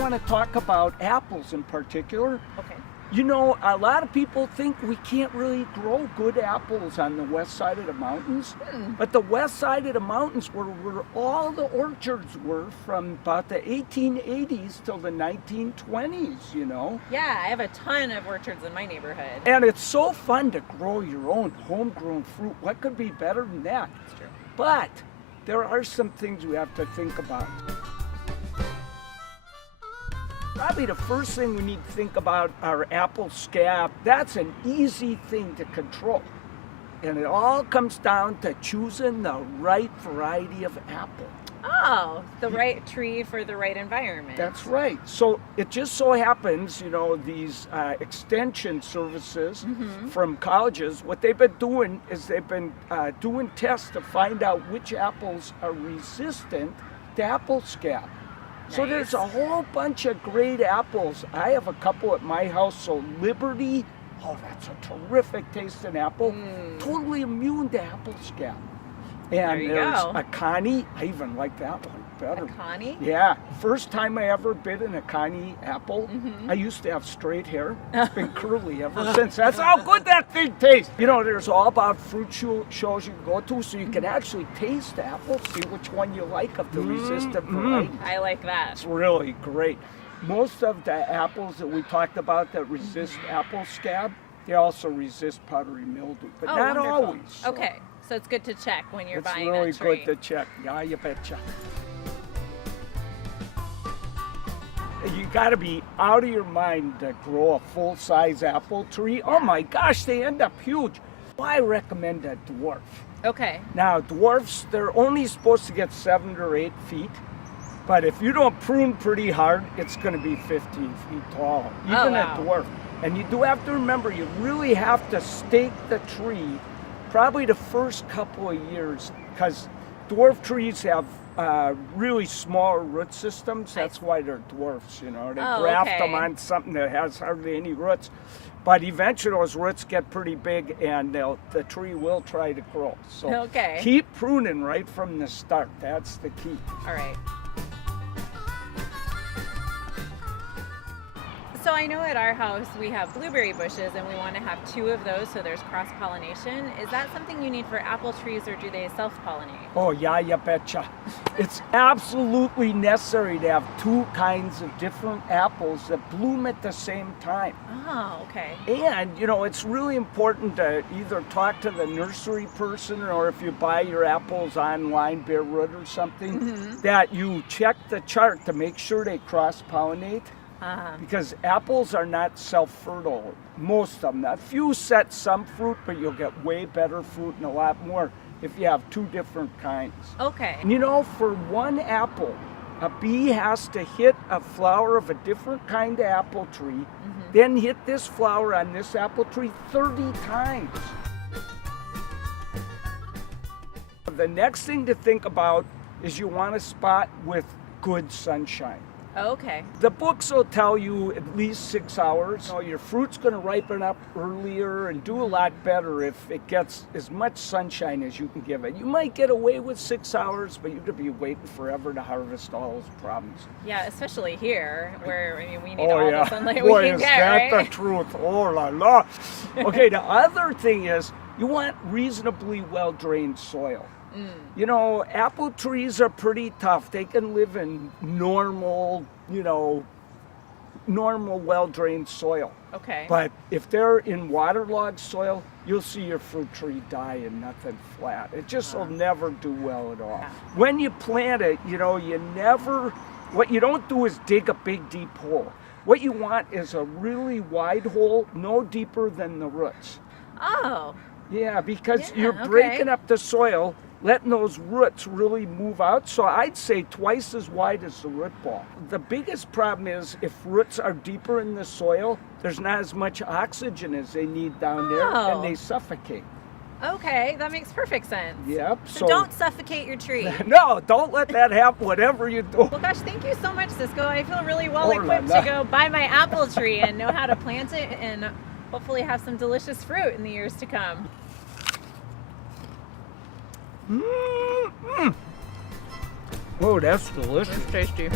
want to talk about apples in particular. Okay. You know, a lot of people think we can't really grow good apples on the west side of the mountains. But the west side of the mountains were where all the orchards were from about the 1880s till the 1920s, you know. Yeah, I have a ton of orchards in my neighborhood. And it's so fun to grow your own homegrown fruit. What could be better than that? That's true. But there are some things we have to think about. Probably the first thing we need to think about are apple scab. That's an easy thing to control. And it all comes down to choosing the right variety of apple. Oh, the right tree for the right environment. That's right. So it just so happens, you know, these extension services from colleges, what they've been doing is they've been doing tests to find out which apples are resistant to apple scab. So there's a whole bunch of great apples. I have a couple at my house. So Liberty, oh, that's a terrific tasting apple. Totally immune to apple scab. And there's Akani. I even like that one better. Akani? Yeah. First time I ever bit an Akani apple, I used to have straight hair. It's been curly ever since. That's how good that thing tastes. You know, there's all about fruit shows you can go to, so you can actually taste the apple, see which one you like of the resistant variety. I like that. It's really great. Most of the apples that we talked about that resist apple scab, they also resist powdery mildew, but not wonderful. always. So. Okay. So it's good to check when you're buying It's really that tree. good to check. Yeah, you betcha. You got to be out of your mind to grow a full-size apple tree. Oh my gosh, they end up huge. Well, I recommend a dwarf. Okay. Now, dwarfs, they're only supposed to get 7 or 8 feet. But if you don't prune pretty hard, it's going to be 15 feet tall, even a dwarf. And you do have to remember, you really have to stake the tree probably the first couple of years, because dwarf trees have really small root systems. That's why they're dwarfs, you know. They graft them on something that has hardly any roots. But eventually those roots get pretty big and the tree will try to grow. So keep pruning right from the start. That's the key. All right. So I know at our house we have blueberry bushes and we want to have 2 of those so there's cross-pollination. Is that something you need for apple trees or do they self-pollinate? Oh yeah, you betcha. It's absolutely necessary to have 2 kinds of different apples that bloom at the same time. Oh, okay. And, you know, it's really important to either talk to the nursery person or if you buy your apples online, Bare Root or something, that you check the chart to make sure they cross-pollinate. Because apples are not self-fertile, most of them. A few set some fruit, but you'll get way better fruit and a lot more if you have 2 different kinds. Okay. You know, for 1 apple, a bee has to hit a flower of a different kind of apple tree, then hit this flower on this apple tree 30 times. The next thing to think about is you want a spot with good sunshine. Okay. The books will tell you at least 6 hours. You know, your fruit's going to ripen up earlier and do a lot better if it gets as much sunshine as you can give it. You might get away with 6 hours, but you're going to be waiting forever to harvest all those problems. Yeah, especially here, where we need all the sunlight we can is get, that right? the truth? Oh la la. Okay, the other thing is you want reasonably well-drained soil. You know, apple trees are pretty tough. They can live in normal, well-drained soil. Okay. But if they're in waterlogged soil, you'll see your fruit tree die and nothing flat. It just will never do well at all. When you plant it, what you don't do is dig a big deep hole. What you want is a really wide hole, no deeper than the roots. Oh. Yeah, because you're breaking up the soil, letting those roots really move out. So I'd say twice as wide as the root ball. The biggest problem is if roots are deeper in the soil, there's not as much oxygen as they need down there and they suffocate. Okay, that makes perfect sense. Yep. So don't suffocate your tree. No, don't let that happen, whatever you do. Well, gosh, thank you so much, Cisco. I feel really well equipped to go buy my apple tree and know how to plant it and hopefully have some delicious fruit in the years to come. Oh, that's delicious. It's tasty.